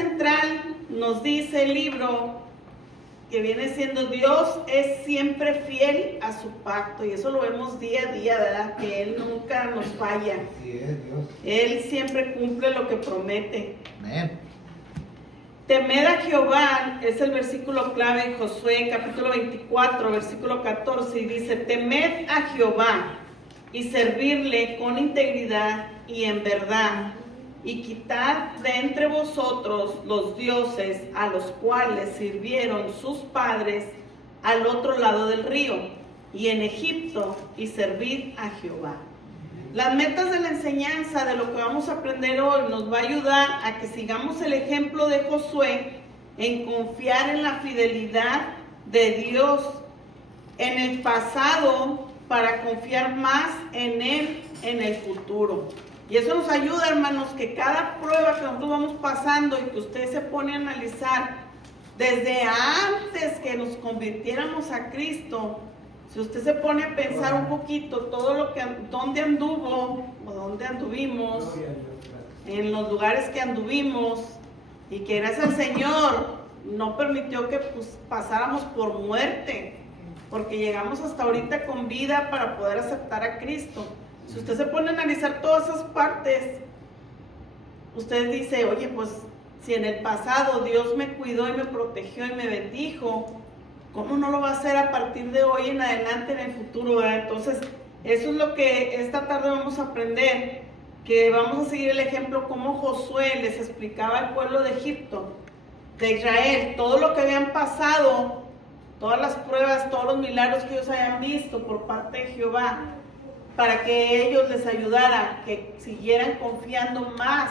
central nos dice el libro que viene siendo Dios es siempre fiel a su pacto, y eso lo vemos día a día, ¿verdad? Que Él nunca nos falla. Así es, Dios. Él siempre cumple lo que promete. Amén. Temed a Jehová es el versículo clave en Josué, capítulo 24, versículo 14, y dice: temed a Jehová y servirle con integridad y en verdad, y quitad de entre vosotros los dioses a los cuales sirvieron sus padres al otro lado del río y en Egipto, y servid a Jehová. Las metas de la enseñanza de lo que vamos a aprender hoy nos va a ayudar a que sigamos el ejemplo de Josué en confiar en la fidelidad de Dios en el pasado para confiar más en Él en el futuro. Y eso nos ayuda, hermanos, que cada prueba que nosotros vamos pasando y que usted se pone a analizar desde antes que nos convirtiéramos a Cristo, si usted se pone a pensar un poquito todo lo que, dónde anduvo o dónde anduvimos, en los lugares que anduvimos, y que gracias al Señor no permitió que pasáramos por muerte, porque llegamos hasta ahorita con vida para poder aceptar a Cristo. Si usted se pone a analizar todas esas partes, usted dice: oye, pues si en el pasado Dios me cuidó y me protegió y me bendijo, ¿cómo no lo va a hacer a partir de hoy en adelante en el futuro, ¿verdad? Entonces, eso es lo que esta tarde vamos a aprender, que vamos a seguir el ejemplo como Josué les explicaba al pueblo de Egipto, de Israel, todo lo que habían pasado, todas las pruebas, todos los milagros que ellos habían visto por parte de Jehová, para que ellos les ayudara, que siguieran confiando más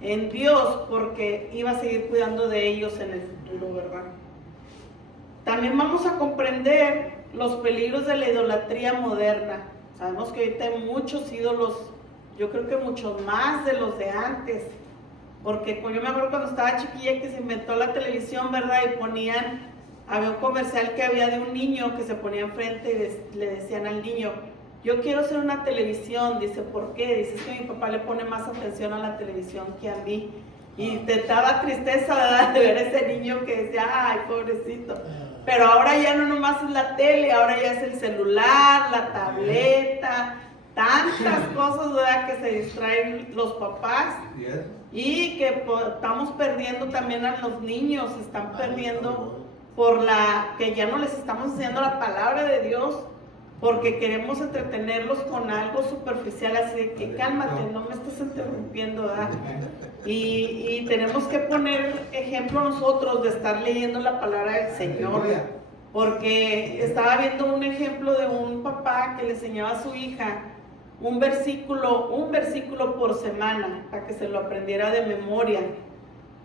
en Dios, porque iba a seguir cuidando de ellos en el futuro, ¿verdad? También vamos a comprender los peligros de la idolatría moderna. Sabemos que ahorita hay muchos ídolos, yo creo que muchos más de los de antes, porque yo me acuerdo cuando estaba chiquilla que se inventó la televisión, ¿verdad? Y había un comercial que había de un niño que se ponía enfrente y le decían al niño: yo quiero hacer una televisión. Dice: ¿por qué? Dice: es que mi papá le pone más atención a la televisión que a mí. Y te daba tristeza, ¿verdad?, de ver a ese niño que decía: ay, pobrecito. Pero ahora ya no nomás es la tele, ahora ya es el celular, la tableta, tantas cosas, ¿verdad?, que se distraen los papás. Y que estamos perdiendo también a los niños, están perdiendo que ya no les estamos enseñando la palabra de Dios, porque queremos entretenerlos con algo superficial, así de que cálmate, no me estás interrumpiendo, ¿verdad? Y tenemos que poner ejemplo nosotros de estar leyendo la palabra del Señor, porque estaba viendo un ejemplo de un papá que le enseñaba a su hija un versículo por semana, para que se lo aprendiera de memoria.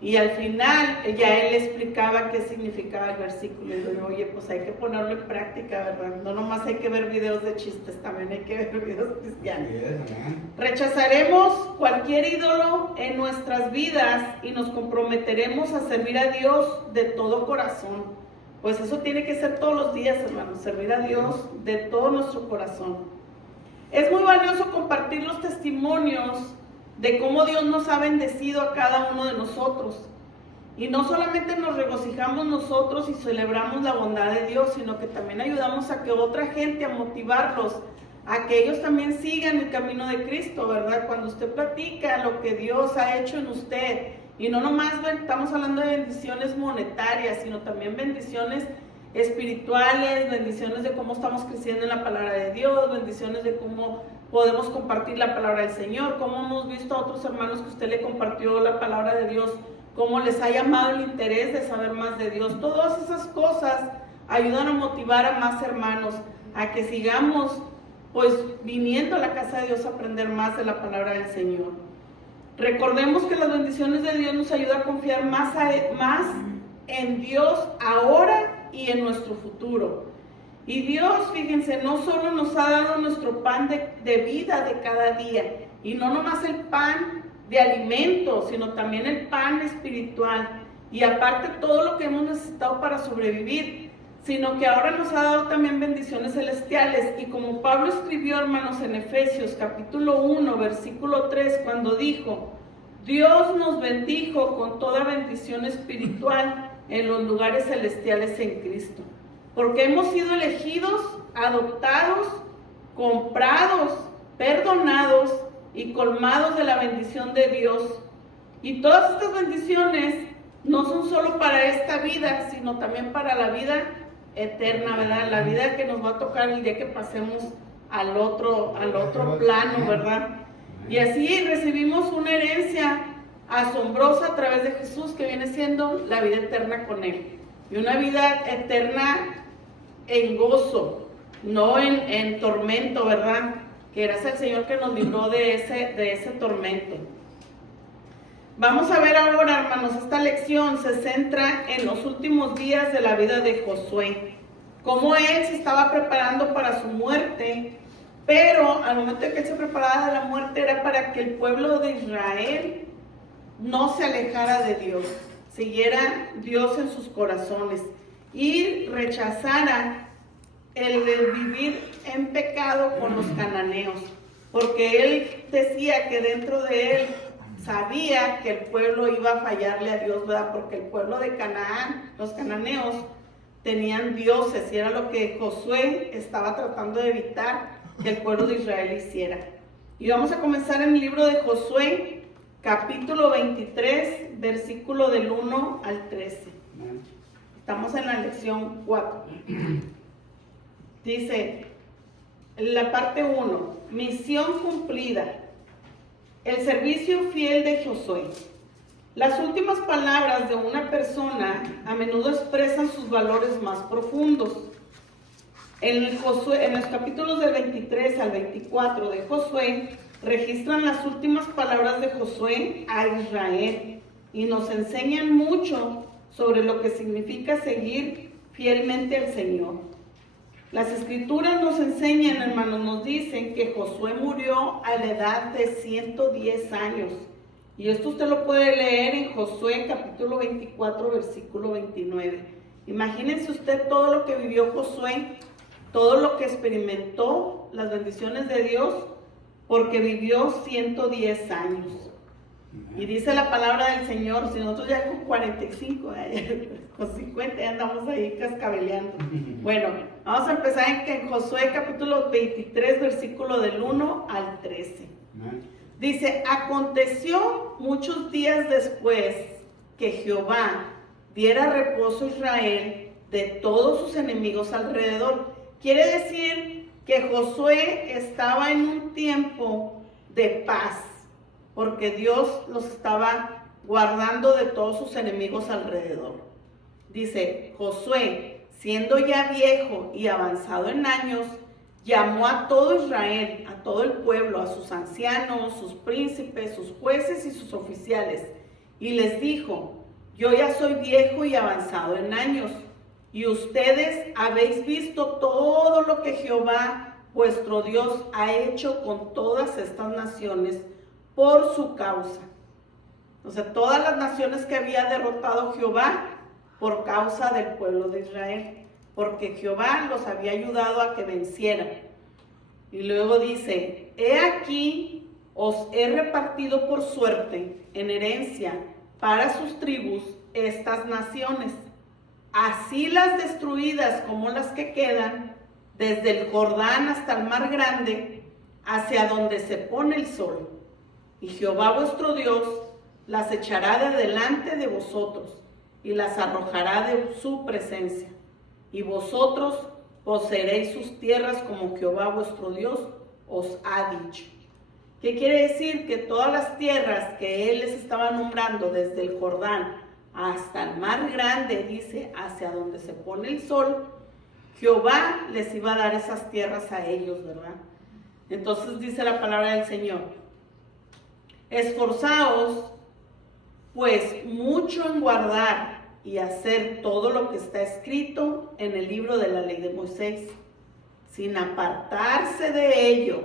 Y al final ya él explicaba qué significaba el versículo. Y digo: oye, pues hay que ponerlo en práctica, ¿verdad? No nomás hay que ver videos de chistes, también hay que ver videos cristianos. Rechazaremos cualquier ídolo en nuestras vidas y nos comprometeremos a servir a Dios de todo corazón. Pues eso tiene que ser todos los días, hermanos, servir a Dios de todo nuestro corazón. Es muy valioso compartir los testimonios de cómo Dios nos ha bendecido a cada uno de nosotros. Y no solamente nos regocijamos nosotros y celebramos la bondad de Dios, sino que también ayudamos a que otra gente, a motivarlos, a que ellos también sigan el camino de Cristo, ¿verdad? Cuando usted platica lo que Dios ha hecho en usted, y no nomás estamos hablando de bendiciones monetarias, sino también bendiciones espirituales, bendiciones de cómo estamos creciendo en la palabra de Dios, bendiciones de cómo podemos compartir la palabra del Señor, cómo hemos visto a otros hermanos que usted le compartió la palabra de Dios, cómo les ha llamado el interés de saber más de Dios. Todas esas cosas ayudan a motivar a más hermanos a que sigamos pues viniendo a la casa de Dios a aprender más de la palabra del Señor. Recordemos que las bendiciones de Dios nos ayudan a confiar más en Dios ahora y en nuestro futuro. Y Dios, fíjense, no solo nos ha dado nuestro pan de vida de cada día, y no nomás el pan de alimento, sino también el pan espiritual, y aparte todo lo que hemos necesitado para sobrevivir, sino que ahora nos ha dado también bendiciones celestiales. Y como Pablo escribió, hermanos, en Efesios capítulo 1, versículo 3, cuando dijo: Dios nos bendijo con toda bendición espiritual en los lugares celestiales en Cristo, porque hemos sido elegidos, adoptados, comprados, perdonados y colmados de la bendición de Dios. Y todas estas bendiciones no son solo para esta vida, sino también para la vida eterna, ¿verdad? La vida que nos va a tocar el día que pasemos al otro plano, ¿verdad? Y así recibimos una herencia asombrosa a través de Jesús, que viene siendo la vida eterna con Él. Y una vida eterna en gozo, no en tormento, ¿verdad? Que gracias al Señor que nos libró de ese tormento. Vamos a ver ahora, hermanos, esta lección se centra en los últimos días de la vida de Josué. Cómo él se estaba preparando para su muerte, pero al momento de que él se preparaba de la muerte era para que el pueblo de Israel no se alejara de Dios, siguiera Dios en sus corazones y rechazara el vivir en pecado con los cananeos, porque él decía que dentro de él sabía que el pueblo iba a fallarle a Dios, ¿verdad? Porque el pueblo de Canaán, los cananeos, tenían dioses y era lo que Josué estaba tratando de evitar que el pueblo de Israel hiciera. Y vamos a comenzar en el libro de Josué, capítulo 23, versículo del 1 al 13. Estamos en la lección 4. Dice, la parte 1, misión cumplida. El servicio fiel de Josué. Las últimas palabras de una persona a menudo expresan sus valores más profundos. En los capítulos del 23 al 24 de Josué, registran las últimas palabras de Josué a Israel y nos enseñan mucho sobre lo que significa seguir fielmente al Señor. Las escrituras nos enseñan, hermanos, nos dicen que Josué murió a la edad de 110 años. Y esto usted lo puede leer en Josué capítulo 24, versículo 29. Imagínense usted todo lo que vivió Josué, todo lo que experimentó, las bendiciones de Dios, porque vivió 110 años. Y dice la palabra del Señor, si nosotros ya con 45, con 50 ya andamos ahí cascabeleando. Bueno, vamos a empezar en Josué capítulo 23, versículo del 1 al 13. Dice, aconteció muchos días después que Jehová diera reposo a Israel de todos sus enemigos alrededor. Quiere decir que Josué estaba en un tiempo de paz, porque Dios los estaba guardando de todos sus enemigos alrededor. Dice, Josué, siendo ya viejo y avanzado en años, llamó a todo Israel, a todo el pueblo, a sus ancianos, sus príncipes, sus jueces y sus oficiales, y les dijo, yo ya soy viejo y avanzado en años, y ustedes habéis visto todo lo que Jehová, vuestro Dios, ha hecho con todas estas naciones, por su causa. O sea, todas las naciones que había derrotado Jehová por causa del pueblo de Israel, porque Jehová los había ayudado a que vencieran. Y luego dice, he aquí os he repartido por suerte en herencia para sus tribus estas naciones, así las destruidas como las que quedan, desde el Jordán hasta el mar grande, hacia donde se pone el sol. Y Jehová vuestro Dios las echará de delante de vosotros y las arrojará de su presencia. Y vosotros poseeréis sus tierras como Jehová vuestro Dios os ha dicho. ¿Qué quiere decir? Que todas las tierras que él les estaba nombrando desde el Jordán hasta el mar grande, dice, hacia donde se pone el sol, Jehová les iba a dar esas tierras a ellos, ¿verdad? Entonces dice la palabra del Señor, esforzaos pues mucho en guardar y hacer todo lo que está escrito en el libro de la ley de Moisés, sin apartarse de ello,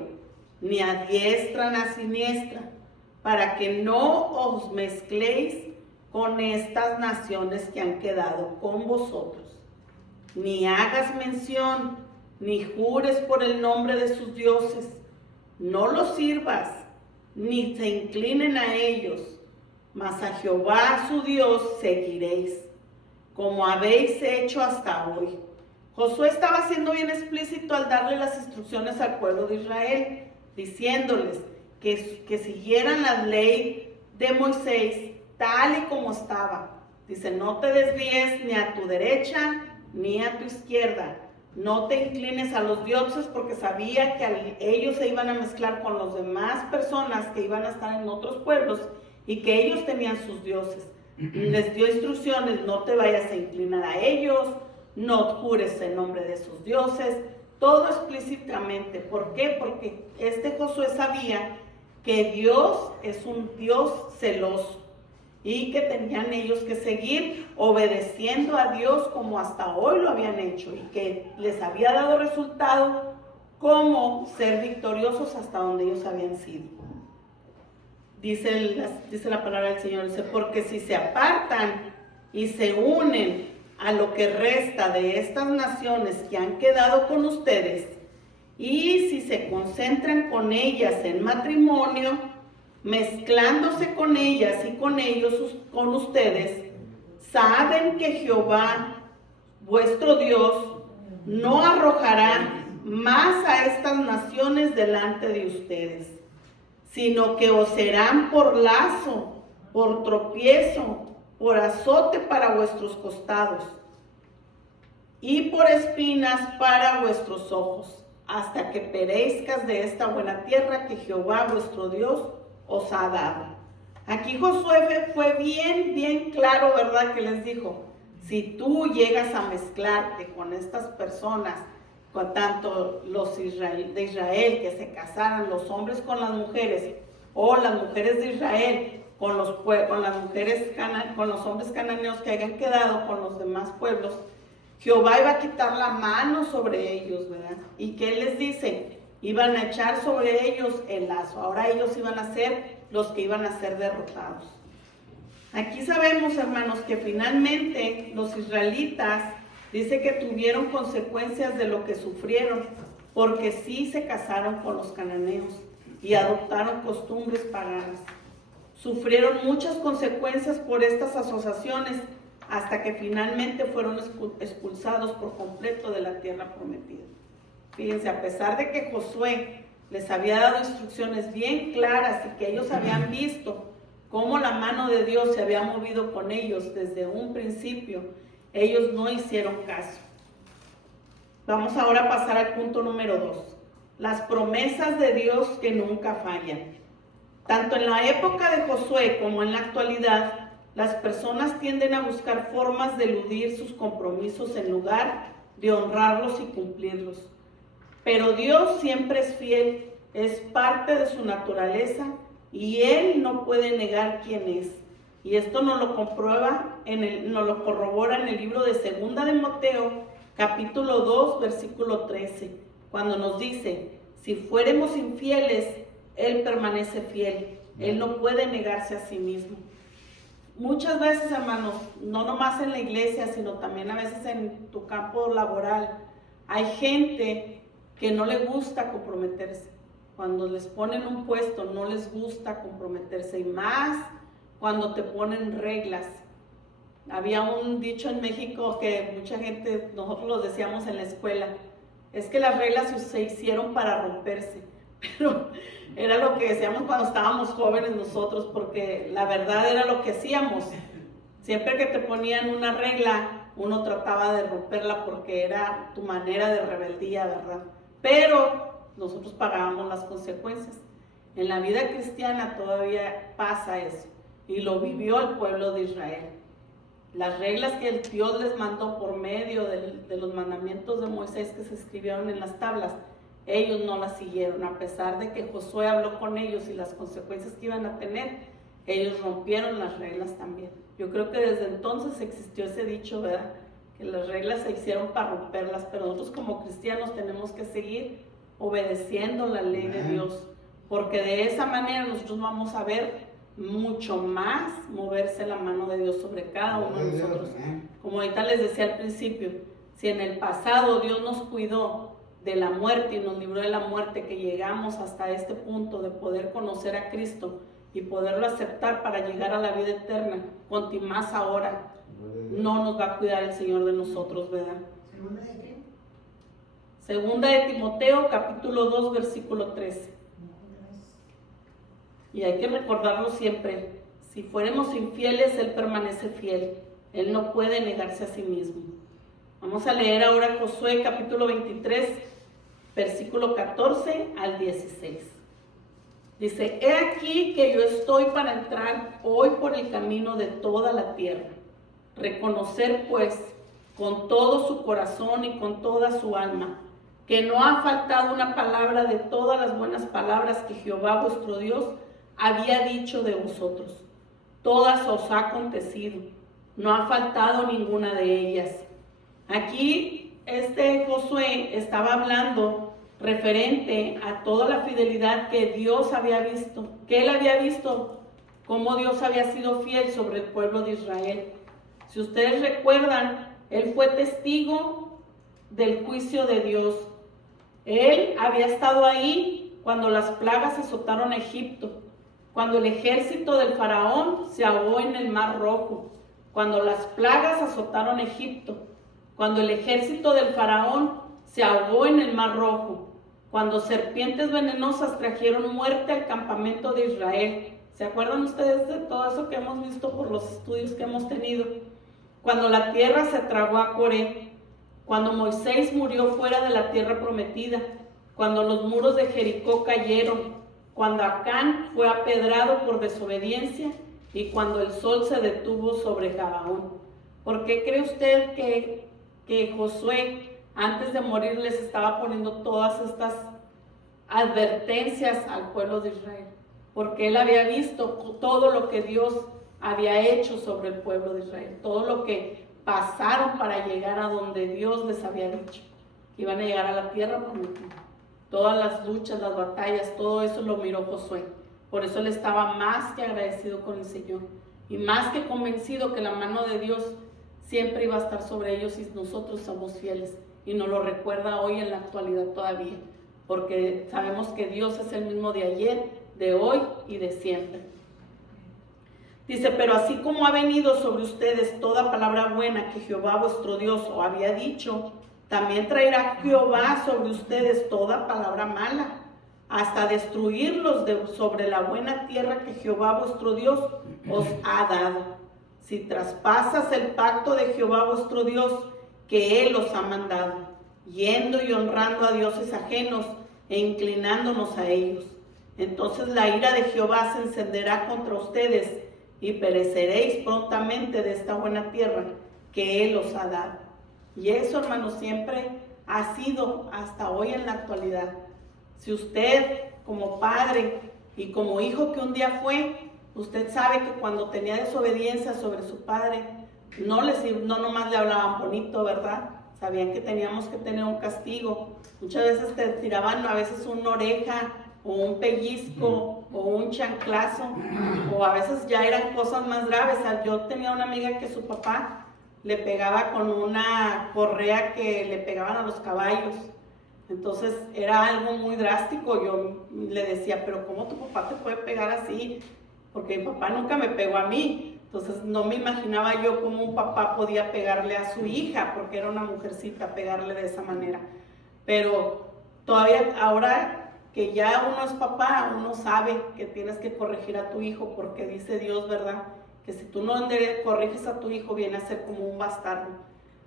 ni a diestra ni a siniestra, para que no os mezcléis con estas naciones que han quedado con vosotros, ni hagas mención, ni jures por el nombre de sus dioses, no los sirvas, ni se inclinen a ellos, mas a Jehová su Dios seguiréis, como habéis hecho hasta hoy. Josué estaba siendo bien explícito al darle las instrucciones al pueblo de Israel, diciéndoles que siguieran la ley de Moisés tal y como estaba. Dice, no te desvíes ni a tu derecha ni a tu izquierda, no te inclines a los dioses, porque sabía que ellos se iban a mezclar con las demás personas que iban a estar en otros pueblos y que ellos tenían sus dioses. Les dio instrucciones, no te vayas a inclinar a ellos, no jures en nombre de sus dioses, todo explícitamente. ¿Por qué? Porque Josué sabía que Dios es un Dios celoso y que tenían ellos que seguir obedeciendo a Dios como hasta hoy lo habían hecho, y que les había dado resultado como ser victoriosos hasta donde ellos habían sido. Dice la palabra del Señor, dice, porque si se apartan y se unen a lo que resta de estas naciones que han quedado con ustedes, y si se concentran con ellas en matrimonio, mezclándose con ellas y con ellos, con ustedes, saben que Jehová, vuestro Dios, no arrojará más a estas naciones delante de ustedes, sino que os serán por lazo, por tropiezo, por azote para vuestros costados y por espinas para vuestros ojos, hasta que perezcas de esta buena tierra que Jehová vuestro Dios os ha dado. Aquí Josué fue bien claro, ¿verdad? Que les dijo, si tú llegas a mezclarte con estas personas, con tanto los de Israel, que se casaran los hombres con las mujeres, o las mujeres de Israel con los hombres cananeos que hayan quedado con los demás pueblos, Jehová iba a quitar la mano sobre ellos, ¿verdad? ¿Y qué les dice? Iban a echar sobre ellos el lazo. Ahora ellos iban a ser los que iban a ser derrotados. Aquí sabemos, hermanos, que finalmente los israelitas dice que tuvieron consecuencias de lo que sufrieron, porque sí se casaron con los cananeos y adoptaron costumbres paganas. Sufrieron muchas consecuencias por estas asociaciones hasta que finalmente fueron expulsados por completo de la tierra prometida. Fíjense, a pesar de que Josué les había dado instrucciones bien claras y que ellos habían visto cómo la mano de Dios se había movido con ellos desde un principio, ellos no hicieron caso. Vamos ahora a pasar al punto número 2. Las promesas de Dios que nunca fallan. Tanto en la época de Josué como en la actualidad, las personas tienden a buscar formas de eludir sus compromisos en lugar de honrarlos y cumplirlos. Pero Dios siempre es fiel, es parte de su naturaleza y Él no puede negar quién es. Y esto nos lo corrobora en el libro de 2 de Timoteo, capítulo 2, versículo 13, cuando nos dice, si fuéramos infieles, Él permanece fiel, Él no puede negarse a sí mismo. Muchas veces, hermanos, no nomás en la iglesia, sino también a veces en tu campo laboral, hay gente que no le gusta comprometerse. Cuando les ponen un puesto, no les gusta comprometerse, y más cuando te ponen reglas. Había un dicho en México que mucha gente, nosotros lo decíamos en la escuela, es que las reglas se hicieron para romperse, pero era lo que decíamos cuando estábamos jóvenes nosotros, porque la verdad era lo que hacíamos. Siempre que te ponían una regla, uno trataba de romperla porque era tu manera de rebeldía, ¿verdad? Pero nosotros pagábamos las consecuencias. En la vida cristiana todavía pasa eso, y lo vivió el pueblo de Israel. Las reglas que el Dios les mandó por medio de los mandamientos de Moisés que se escribieron en las tablas, ellos no las siguieron, a pesar de que Josué habló con ellos y las consecuencias que iban a tener, ellos rompieron las reglas también. Yo creo que desde entonces existió ese dicho, ¿verdad? Que las reglas se hicieron para romperlas, pero nosotros como cristianos tenemos que seguir obedeciendo la ley de Dios, porque de esa manera nosotros vamos a ver mucho más moverse la mano de Dios sobre cada uno de nosotros. Como ahorita les decía al principio, si en el pasado Dios nos cuidó de la muerte y nos libró de la muerte, que llegamos hasta este punto de poder conocer a Cristo, y poderlo aceptar para llegar a la vida eterna, cuanto más ahora no nos va a cuidar el Señor de nosotros, ¿verdad? ¿Segunda de qué? Segunda de Timoteo, capítulo 2, versículo 13. Y hay que recordarlo siempre. Si fuéramos infieles, Él permanece fiel. Él no puede negarse a sí mismo. Vamos a leer ahora Josué, capítulo 23, versículo 14 al 16. Dice: he aquí que yo estoy para entrar hoy por el camino de toda la tierra. Reconocer pues con todo su corazón y con toda su alma que no ha faltado una palabra de todas las buenas palabras que Jehová vuestro Dios había dicho de vosotros. Todas os ha acontecido, no ha faltado ninguna de ellas. Aquí Josué estaba hablando referente a toda la fidelidad que Dios había visto, que él había visto cómo Dios había sido fiel sobre el pueblo de Israel. Si ustedes recuerdan, él fue testigo del juicio de Dios. Él había estado ahí cuando las plagas azotaron a Egipto, cuando el ejército del faraón se ahogó en el Mar Rojo, cuando las plagas azotaron a Egipto, cuando el ejército del faraón se ahogó en el Mar Rojo, cuando serpientes venenosas trajeron muerte al campamento de Israel. ¿Se acuerdan ustedes de todo eso que hemos visto por los estudios que hemos tenido? Cuando la tierra se tragó a Coré, cuando Moisés murió fuera de la tierra prometida, cuando los muros de Jericó cayeron, cuando Acán fue apedrado por desobediencia y cuando el sol se detuvo sobre Gabaón. ¿Por qué cree usted que Josué antes de morir les estaba poniendo todas estas advertencias al pueblo de Israel? Porque él había visto todo lo que Dios había hecho sobre el pueblo de Israel, todo lo que pasaron para llegar a donde Dios les había dicho que iban a llegar a la tierra prometida. Todas las luchas, las batallas, todo eso lo miró Josué. Por eso él estaba más que agradecido con el Señor y más que convencido que la mano de Dios siempre iba a estar sobre ellos si nosotros somos fieles. Y nos lo recuerda hoy en la actualidad todavía, porque sabemos que Dios es el mismo de ayer, de hoy y de siempre. Dice: pero así como ha venido sobre ustedes toda palabra buena que Jehová vuestro Dios os había dicho, también traerá Jehová sobre ustedes toda palabra mala, hasta destruirlos sobre la buena tierra que Jehová vuestro Dios os ha dado. Si traspasas el pacto de Jehová vuestro Dios, que Él os ha mandado, yendo y honrando a dioses ajenos e inclinándonos a ellos, entonces la ira de Jehová se encenderá contra ustedes y pereceréis prontamente de esta buena tierra que Él os ha dado. Y eso, hermanos, siempre ha sido hasta hoy en la actualidad. Si usted, como padre y como hijo que un día fue, usted sabe que cuando tenía desobediencia sobre su padre, no nomás le hablaban bonito, ¿verdad? Sabían que teníamos que tener un castigo. Muchas veces te tiraban a veces una oreja o un pellizco o un chanclazo, o a veces ya eran cosas más graves. Yo tenía una amiga que su papá le pegaba con una correa que le pegaban a los caballos. Entonces era algo muy drástico. Yo le decía: pero ¿cómo tu papá te puede pegar así? Porque mi papá nunca me pegó a mí. Entonces no me imaginaba yo cómo un papá podía pegarle a su hija, porque era una mujercita, pegarle de esa manera. Pero todavía ahora que ya uno es papá, uno sabe que tienes que corregir a tu hijo, porque dice Dios, ¿verdad?, que si tú no corriges a tu hijo, viene a ser como un bastardo.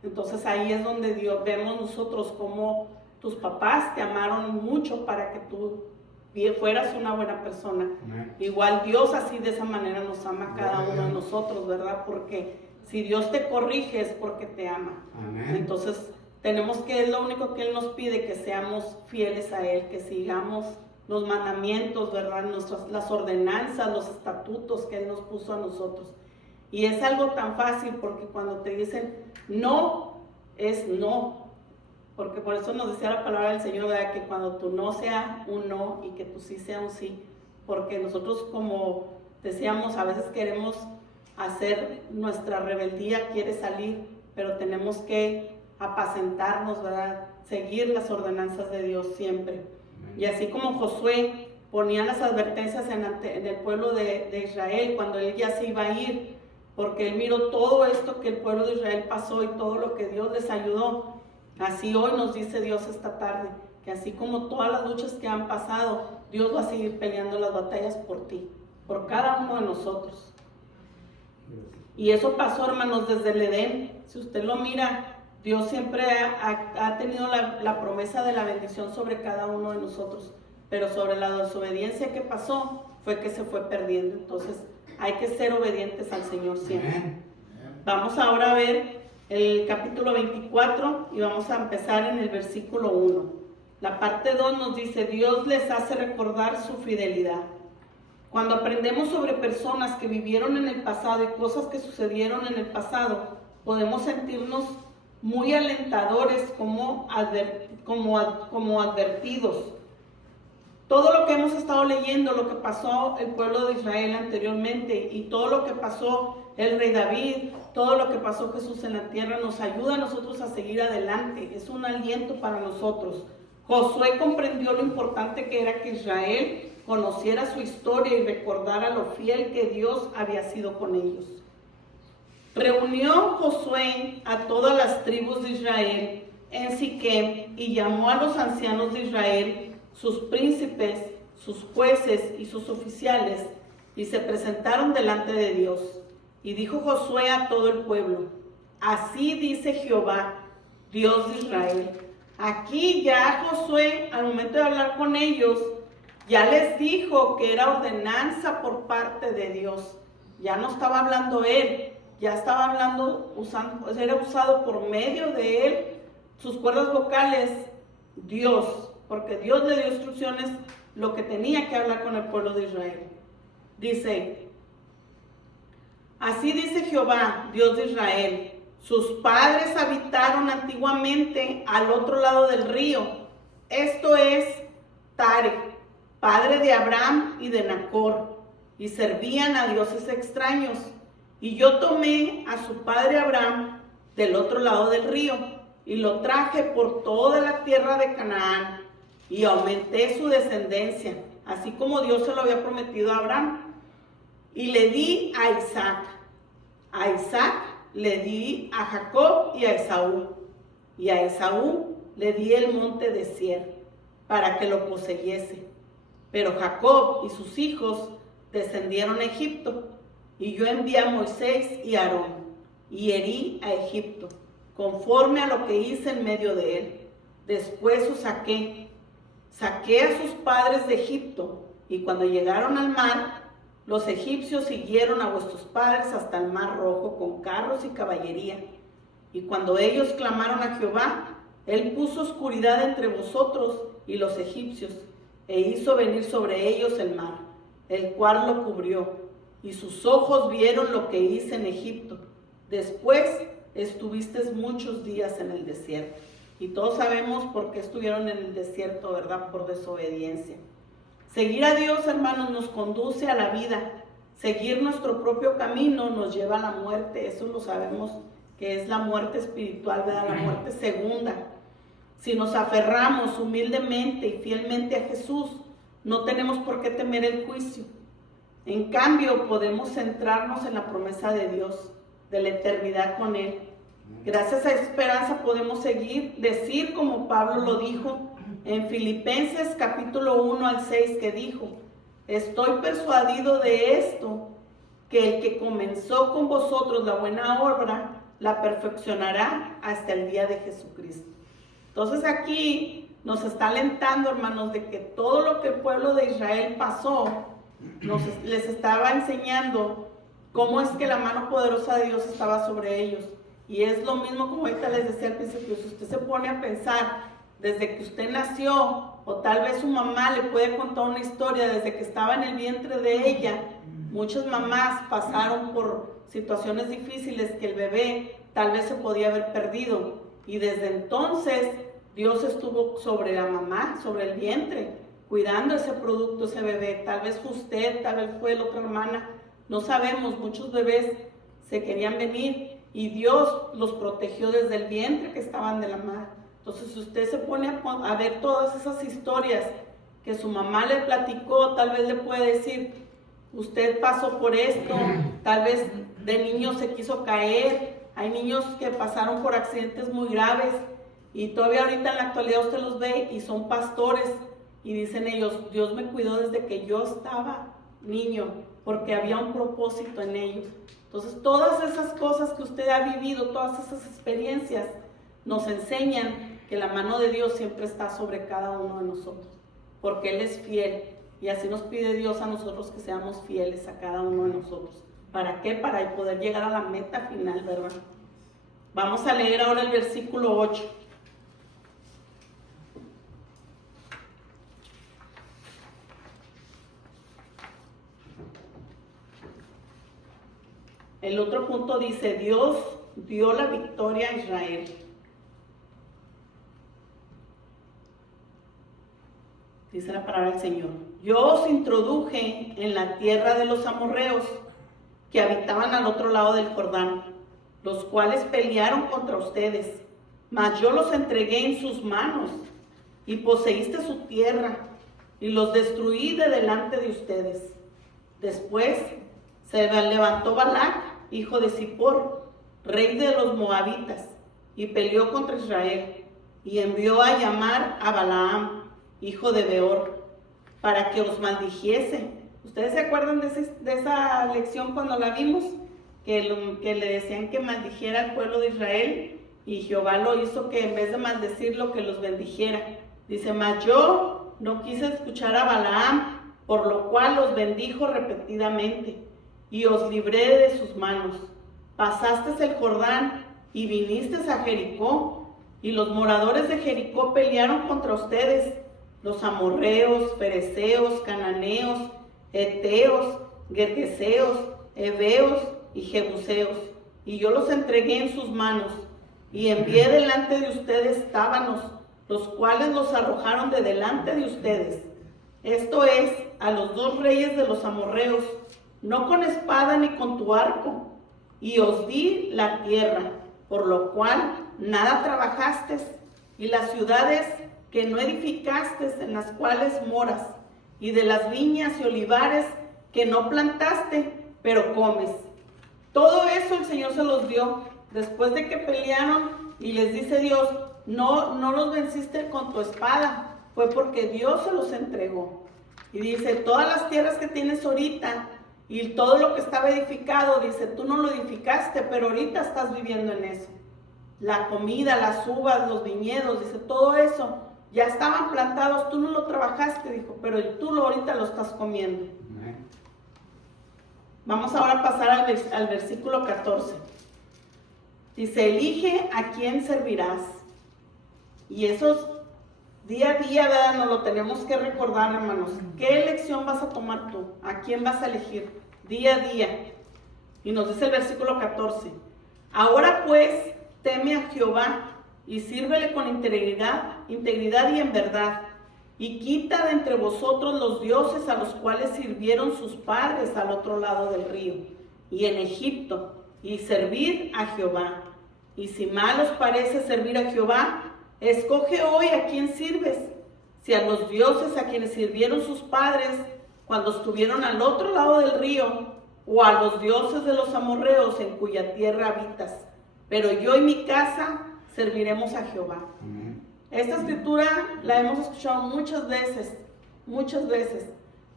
Entonces ahí es donde vemos nosotros cómo tus papás te amaron mucho para que tú fueras una buena persona. Amén. Igual Dios así de esa manera nos ama a cada uno de nosotros, ¿verdad? Porque si Dios te corrige es porque te ama. Amén. Entonces tenemos que, es lo único que Él nos pide, que seamos fieles a Él, que sigamos los mandamientos, ¿verdad? Las ordenanzas, los estatutos que Él nos puso a nosotros. Y es algo tan fácil, porque cuando te dicen no, es no. Porque por eso nos decía la palabra del Señor, ¿verdad?, que cuando tu no sea un no y que tu sí sea un sí. Porque nosotros, como decíamos, a veces queremos hacer, nuestra rebeldía quiere salir, pero tenemos que apacentarnos, ¿verdad?, seguir las ordenanzas de Dios siempre. Y así como Josué ponían las advertencias en el pueblo de Israel cuando él ya se iba a ir, porque él miró todo esto que el pueblo de Israel pasó y todo lo que Dios les ayudó. Así hoy nos dice Dios esta tarde, que así como todas las luchas que han pasado, Dios va a seguir peleando las batallas por ti, por cada uno de nosotros. Y eso pasó, hermanos, desde el Edén. Si usted lo mira, Dios siempre ha tenido la promesa de la bendición sobre cada uno de nosotros, pero sobre la desobediencia que pasó fue que se fue perdiendo. Entonces hay que ser obedientes al Señor siempre. Vamos ahora a ver el capítulo 24 y vamos a empezar en el versículo 1. La parte 2 nos dice: Dios les hace recordar su fidelidad. Cuando aprendemos sobre personas que vivieron en el pasado y cosas que sucedieron en el pasado, podemos sentirnos muy alentadores como advertidos. Todo lo que hemos estado leyendo, lo que pasó el pueblo de Israel anteriormente y todo lo que pasó el rey David, todo lo que pasó Jesús en la tierra, nos ayuda a nosotros a seguir adelante. Es un aliento para nosotros. Josué comprendió lo importante que era que Israel conociera su historia y recordara lo fiel que Dios había sido con ellos. Reunió Josué a todas las tribus de Israel en Siquem y llamó a los ancianos de Israel, sus príncipes, sus jueces y sus oficiales, y se presentaron delante de Dios. Y dijo Josué a todo el pueblo: así dice Jehová, Dios de Israel. Aquí ya Josué, al momento de hablar con ellos, ya les dijo que era ordenanza por parte de Dios. Ya no estaba hablando él, ya estaba hablando, era usado por medio de él, sus cuerdas vocales, Dios, porque Dios le dio instrucciones lo que tenía que hablar con el pueblo de Israel. Dice: así dice Jehová, Dios de Israel. Sus padres habitaron antiguamente al otro lado del río. Esto es Tare, padre de Abraham y de Nacor, y servían a dioses extraños. Y yo tomé a su padre Abraham del otro lado del río, y lo traje por toda la tierra de Canaán, y aumenté su descendencia, así como Dios se lo había prometido a Abraham. Y le di a Isaac. A Isaac le di a Jacob y a Esaú. Y a Esaú le di el monte de Sier, para que lo poseyese. Pero Jacob y sus hijos descendieron a Egipto, y yo envié a Moisés y a Aarón, y herí a Egipto, conforme a lo que hice en medio de él. Después os saqué a sus padres de Egipto, y cuando llegaron al mar, los egipcios siguieron a vuestros padres hasta el mar Rojo con carros y caballería. Y cuando ellos clamaron a Jehová, él puso oscuridad entre vosotros y los egipcios, e hizo venir sobre ellos el mar, el cual lo cubrió, y sus ojos vieron lo que hice en Egipto. Después estuvisteis muchos días en el desierto. Y todos sabemos por qué estuvieron en el desierto, ¿verdad? Por desobediencia. Seguir a Dios, hermanos, nos conduce a la vida. Seguir nuestro propio camino nos lleva a la muerte. Eso lo sabemos, que es la muerte espiritual, ¿verdad? La muerte segunda. Si nos aferramos humildemente y fielmente a Jesús, no tenemos por qué temer el juicio. En cambio, podemos centrarnos en la promesa de Dios, de la eternidad con Él. Gracias a esa esperanza podemos decir como Pablo lo dijo en Filipenses capítulo 1 al 6, que dijo: estoy persuadido de esto, que el que comenzó con vosotros la buena obra, la perfeccionará hasta el día de Jesucristo. Entonces aquí nos está alentando, hermanos, de que todo lo que el pueblo de Israel pasó, les estaba enseñando cómo es que la mano poderosa de Dios estaba sobre ellos. Y es lo mismo como ahorita les decía al principio: si usted se pone a pensar desde que usted nació, o tal vez su mamá le puede contar una historia desde que estaba en el vientre de ella. Muchas mamás pasaron por situaciones difíciles que el bebé tal vez se podía haber perdido, y desde entonces Dios estuvo sobre la mamá, sobre el vientre, cuidando ese producto, ese bebé. Tal vez fue usted, tal vez fue la otra hermana, no sabemos. Muchos bebés se querían venir y Dios los protegió desde el vientre que estaban de la madre. Entonces, si usted se pone a ver todas esas historias que su mamá le platicó, tal vez le puede decir, usted pasó por esto, tal vez de niño se quiso caer, hay niños que pasaron por accidentes muy graves y todavía ahorita en la actualidad usted los ve y son pastores y dicen ellos, Dios me cuidó desde que yo estaba niño, porque había un propósito en ellos. Entonces todas esas cosas que usted ha vivido, todas esas experiencias nos enseñan que la mano de Dios siempre está sobre cada uno de nosotros, porque Él es fiel y así nos pide Dios a nosotros que seamos fieles a cada uno de nosotros. ¿Para qué? Para poder llegar a la meta final, ¿verdad? Vamos a leer ahora el versículo 8. El otro punto dice, Dios dio la victoria a Israel. Dice la palabra del Señor. Yo os introduje en la tierra de los amorreos que habitaban al otro lado del Jordán, los cuales pelearon contra ustedes, mas yo los entregué en sus manos y poseíste su tierra y los destruí de delante de ustedes. Después se levantó Balac, hijo de Zippor, rey de los moabitas, y peleó contra Israel, y envió a llamar a Balaam, hijo de Beor, para que os maldijese. ¿Ustedes se acuerdan de esa lección cuando la vimos? Que le decían que maldijera al pueblo de Israel, y Jehová lo hizo que en vez de maldecirlo, que los bendijera. Dice, mas yo no quise escuchar a Balaam, por lo cual los bendijo repetidamente, y os libré de sus manos. Pasasteis el Jordán, y vinisteis a Jericó, y los moradores de Jericó pelearon contra ustedes, los amorreos, fereceos, cananeos, heteos, gergeseos, heveos y jebuseos, y yo los entregué en sus manos, y envié delante de ustedes tábanos, los cuales los arrojaron de delante de ustedes. Esto es, a los 2 reyes de los amorreos, no con espada ni con tu arco, y os di la tierra, por lo cual nada trabajasteis, y las ciudades que no edificasteis, en las cuales moras, y de las viñas y olivares que no plantaste, pero comes. Todo eso el Señor se los dio, después de que pelearon, y les dice Dios, no los venciste con tu espada, fue porque Dios se los entregó. Y dice, todas las tierras que tienes ahorita, y todo lo que estaba edificado, dice, tú no lo edificaste, pero ahorita estás viviendo en eso. La comida, las uvas, los viñedos, dice, todo eso ya estaban plantados, tú no lo trabajaste, dijo, pero tú ahorita lo estás comiendo. Vamos ahora a pasar al versículo 14. Dice, elige a quién servirás. Y esos día a día, ¿verdad? Nos lo tenemos que recordar, hermanos. ¿Qué elección vas a tomar tú? ¿A quién vas a elegir? Día a día. Y nos dice el versículo 14. Ahora pues, teme a Jehová y sírvele con integridad y en verdad. Y quita de entre vosotros los dioses a los cuales sirvieron sus padres al otro lado del río y en Egipto, y servir a Jehová. Y si mal os parece servir a Jehová, escoge hoy a quién sirves, si a los dioses a quienes sirvieron sus padres cuando estuvieron al otro lado del río, o a los dioses de los amorreos en cuya tierra habitas. Pero yo y mi casa serviremos a Jehová. Esta escritura la hemos escuchado muchas veces,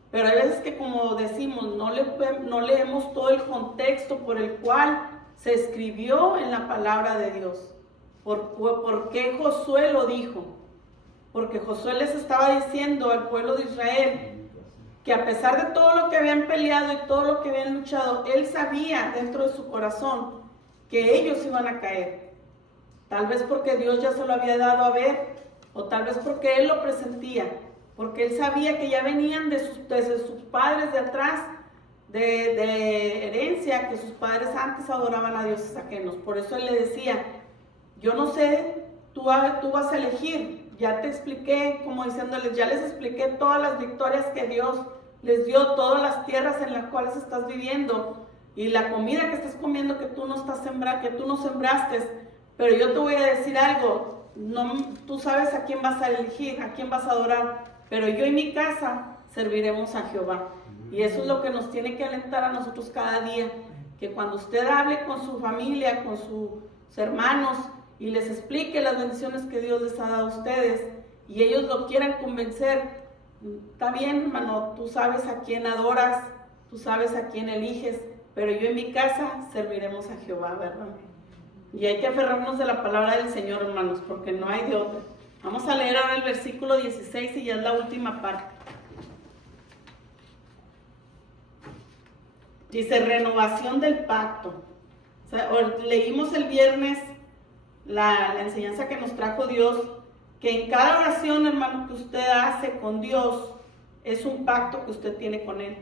pero hay veces que, como decimos, no leemos todo el contexto por el cual se escribió en la palabra de Dios. ¿Por qué Josué lo dijo? Porque Josué les estaba diciendo al pueblo de Israel que a pesar de todo lo que habían peleado y todo lo que habían luchado, él sabía dentro de su corazón que ellos iban a caer. Tal vez porque Dios ya se lo había dado a ver, o tal vez porque él lo presentía, porque él sabía que ya venían desde sus padres de atrás, de herencia, que sus padres antes adoraban a dioses ajenos. Por eso él le decía, yo no sé, tú vas a elegir. Ya te expliqué, como diciéndoles, ya les expliqué todas las victorias que Dios les dio, todas las tierras en las cuales estás viviendo, y la comida que estás comiendo que tú no sembraste. Pero yo te voy a decir algo, tú sabes a quién vas a elegir, a quién vas a adorar, pero yo y mi casa serviremos a Jehová. Y eso es lo que nos tiene que alentar a nosotros cada día, que cuando usted hable con su familia, con sus hermanos, y les explique las bendiciones que Dios les ha dado a ustedes, y ellos lo quieran convencer, está bien, hermano, tú sabes a quién adoras, tú sabes a quién eliges, pero yo en mi casa serviremos a Jehová, ¿verdad? Y hay que aferrarnos de la palabra del Señor, hermanos, porque no hay de otra. Vamos a leer ahora el versículo 16 y ya es la última parte. Dice, renovación del pacto. O sea, leímos el viernes la enseñanza que nos trajo Dios, que en cada oración, hermano, que usted hace con Dios, es un pacto que usted tiene con Él.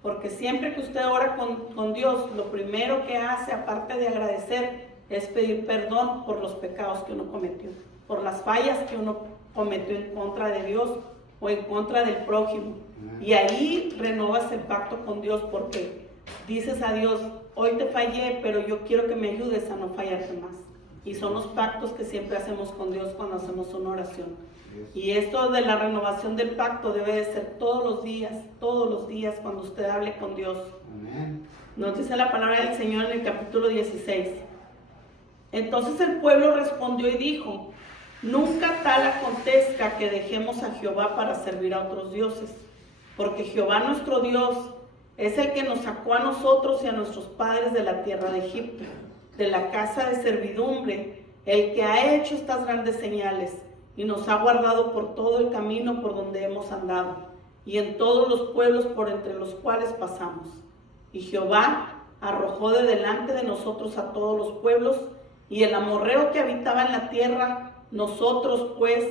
Porque siempre que usted ora con Dios, lo primero que hace, aparte de agradecer, es pedir perdón por los pecados que uno cometió, por las fallas que uno cometió en contra de Dios o en contra del prójimo. Y ahí renovas el pacto con Dios, porque dices a Dios, hoy te fallé, pero yo quiero que me ayudes a no fallarte más. Y son los pactos que siempre hacemos con Dios cuando hacemos una oración. Y esto de la renovación del pacto debe de ser todos los días cuando usted hable con Dios. Amén. Nos dice la palabra del Señor en el capítulo 16. Entonces el pueblo respondió y dijo, nunca tal acontezca que dejemos a Jehová para servir a otros dioses, porque Jehová nuestro Dios es el que nos sacó a nosotros y a nuestros padres de la tierra de Egipto, de la casa de servidumbre, el que ha hecho estas grandes señales y nos ha guardado por todo el camino por donde hemos andado y en todos los pueblos por entre los cuales pasamos. Y Jehová arrojó de delante de nosotros a todos los pueblos y el amorreo que habitaba en la tierra, nosotros pues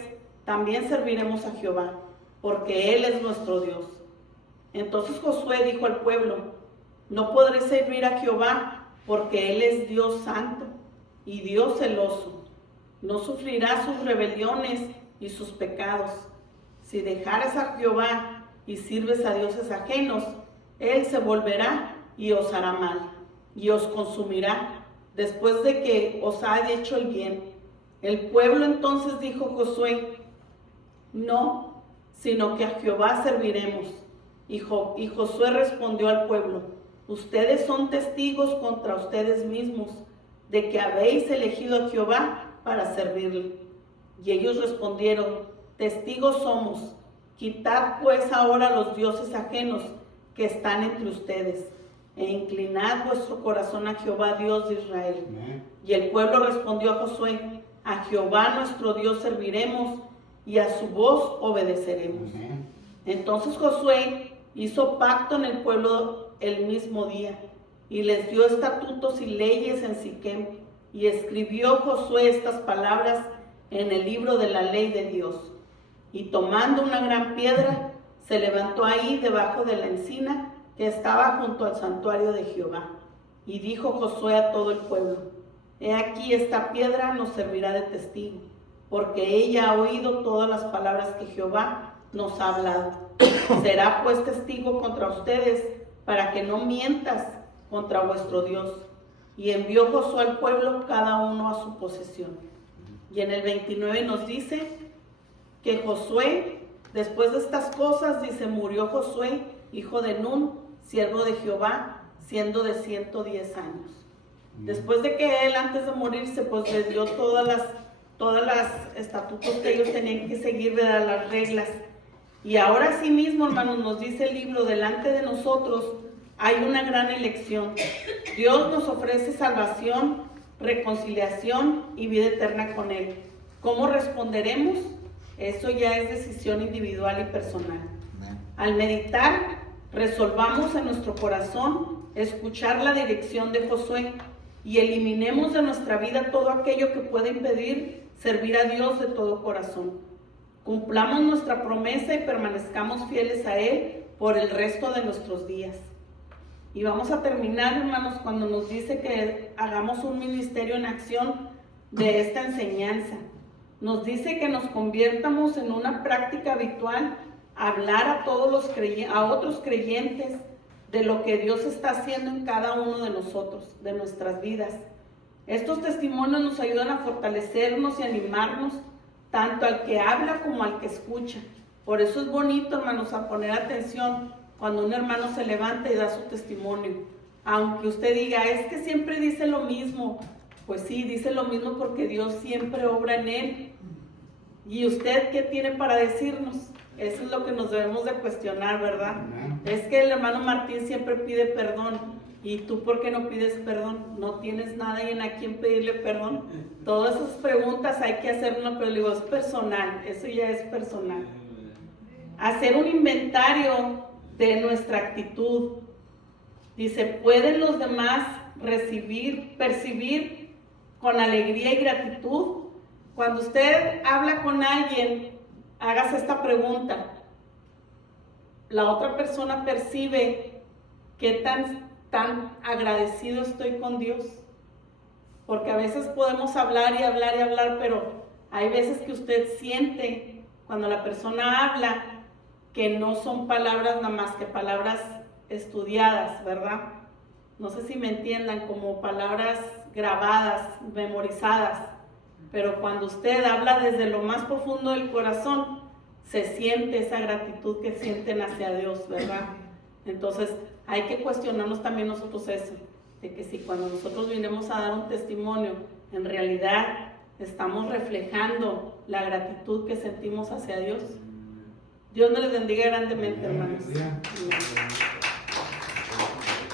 también serviremos a Jehová, porque Él es nuestro Dios. Entonces Josué dijo al pueblo, no podré servir a Jehová, porque Él es Dios santo y Dios celoso. No sufrirá sus rebeliones y sus pecados. Si dejares a Jehová y sirves a dioses ajenos, Él se volverá y os hará mal, y os consumirá, después de que os haya hecho el bien. El pueblo entonces dijo Josué, no, sino que a Jehová serviremos. Y Josué respondió al pueblo, ustedes son testigos contra ustedes mismos, de que habéis elegido a Jehová para servirle. Y ellos respondieron, testigos somos, quitad pues ahora los dioses ajenos que están entre ustedes, e inclinad vuestro corazón a Jehová Dios de Israel. Amén. Y el pueblo respondió a Josué, a Jehová nuestro Dios serviremos, y a su voz obedeceremos. Amén. Entonces Josué hizo pacto en el pueblo el mismo día, y les dio estatutos y leyes en Siquem, y escribió Josué estas palabras en el libro de la ley de Dios. Y tomando una gran piedra, se levantó ahí debajo de la encina que estaba junto al santuario de Jehová. Y dijo Josué a todo el pueblo, he aquí esta piedra nos servirá de testigo, porque ella ha oído todas las palabras que Jehová nos ha hablado. Será pues testigo contra ustedes, para que no mientas contra vuestro Dios. Y envió Josué al pueblo cada uno a su posesión. Y en el 29 nos dice que Josué, después de estas cosas, dice, murió Josué, hijo de Nun, siervo de Jehová, siendo de 110 años. Después de que él, antes de morirse, pues le dio todas las estatutos que ellos tenían que seguir, ¿verdad? Las reglas. Y ahora sí mismo, hermanos, nos dice el libro, delante de nosotros hay una gran elección. Dios nos ofrece salvación, reconciliación y vida eterna con Él. ¿Cómo responderemos? Eso ya es decisión individual y personal. Al meditar, resolvamos en nuestro corazón escuchar la dirección de Josué y eliminemos de nuestra vida todo aquello que pueda impedir servir a Dios de todo corazón. Cumplamos nuestra promesa y permanezcamos fieles a Él por el resto de nuestros días. Y vamos a terminar, hermanos, cuando nos dice que hagamos un ministerio en acción de esta enseñanza. Nos dice que nos conviertamos en una práctica habitual, hablar a otros creyentes de lo que Dios está haciendo en cada uno de nosotros, de nuestras vidas. Estos testimonios nos ayudan a fortalecernos y animarnos, tanto al que habla como al que escucha. Por eso es bonito, hermanos, a poner atención cuando un hermano se levanta y da su testimonio. Aunque usted diga, es que siempre dice lo mismo. Pues sí, dice lo mismo porque Dios siempre obra en él. ¿Y usted qué tiene para decirnos? Eso es lo que nos debemos de cuestionar, ¿verdad? Es que el hermano Martín siempre pide perdón. ¿Y tú por qué no pides perdón? No tienes nadie a quien pedirle perdón. Todas esas preguntas hay que hacerlo, pero digo, es personal. Eso ya es personal. Hacer un inventario de nuestra actitud. Dice, ¿pueden los demás percibir con alegría y gratitud? Cuando usted habla con alguien, hágase esta pregunta. ¿La otra persona percibe qué tan agradecido estoy con Dios? Porque a veces podemos hablar y hablar y hablar, pero hay veces que usted siente cuando la persona habla que no son palabras nada más que palabras estudiadas, ¿verdad? No sé si me entiendan, como palabras grabadas, memorizadas. Pero cuando usted habla desde lo más profundo del corazón, se siente esa gratitud que sienten hacia Dios, ¿verdad? Entonces hay que cuestionarnos también nosotros eso, de que si cuando nosotros vinimos a dar un testimonio, en realidad estamos reflejando la gratitud que sentimos hacia Dios. Dios nos les bendiga grandemente, hermanos. Amén.